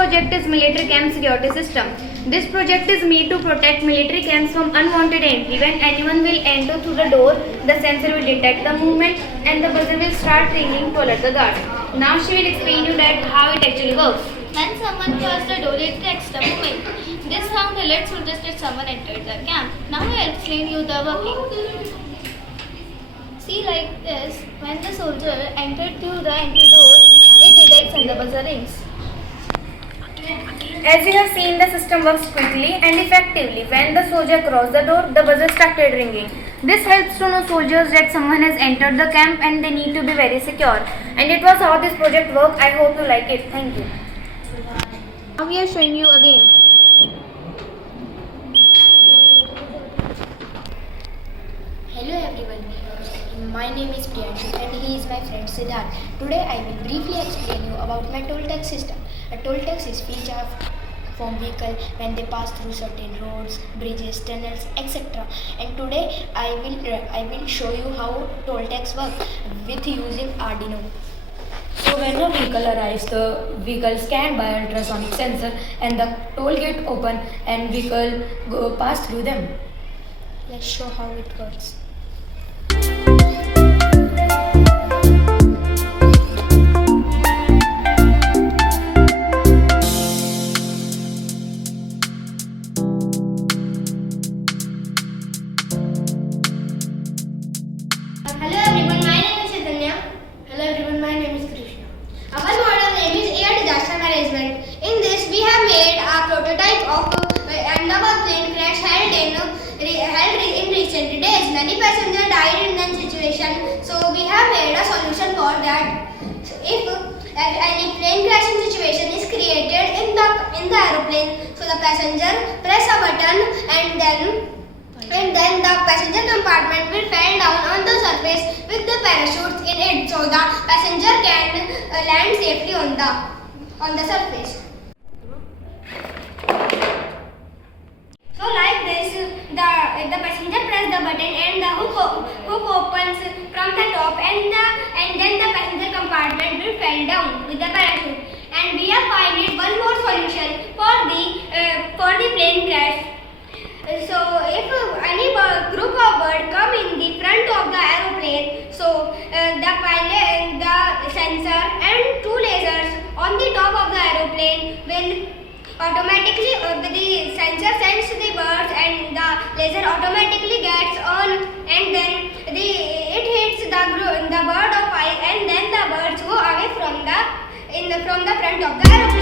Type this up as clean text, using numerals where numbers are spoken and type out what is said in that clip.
project is military camp security system. This project is made to protect military camps from unwanted entry. When anyone will enter through the door, the sensor will detect the movement and the buzzer will start ringing to alert the guard. Now she will explain you that how it actually works. When someone crosses the door, it detects the movement. This sound alerts soldiers that someone entered the camp. Now I will explain you the working. See, like this, when the soldier entered through the entry door, it detects and the buzzer rings. As you have seen, the system works quickly and effectively. When the soldier crossed the door, the buzzer started ringing. This helps to know soldiers that someone has entered the camp and they need to be very secure. And it was how this project worked. I hope you like it. Thank you. Now we are showing you again. Hello everyone, my name is Priyanshu and he is my friend Siddharth. Today I will briefly explain you about my toll tax system. A toll tax is fee charge from vehicle when they pass through certain roads, bridges, tunnels, etc. And today I will show you how toll tax work with using Arduino. So when a vehicle arrives, the vehicle scanned by ultrasonic sensor and the toll gate open and vehicle pass through them. Let's show how it works. Hello everyone, my name is Chaitanya. Hello everyone, my name is Krishna. Our model name is Air Disaster Management. In this, we have made a prototype of Ahmedabad plane crash held in recent days. Many passengers died in that situation, so we have made a solution for that. If any plane crashing situation is created in the aeroplane, so the passenger press a button and then the passenger compartment will fall down on the surface with the parachutes in it, so the passenger can land safely on the surface. So like this, the passenger press the button and the hook opens from the top and then the passenger compartment will fall down with the parachute. And we have found one more solution for the plane crash. So if any group of birds come in the front of the aeroplane, so the pilot, the sensor and two lasers on the top of the aeroplane will automatically, the sensor sends the birds and the laser automatically gets on, and then it hits the bird of fire, and then the birds go away from the front of the aeroplane.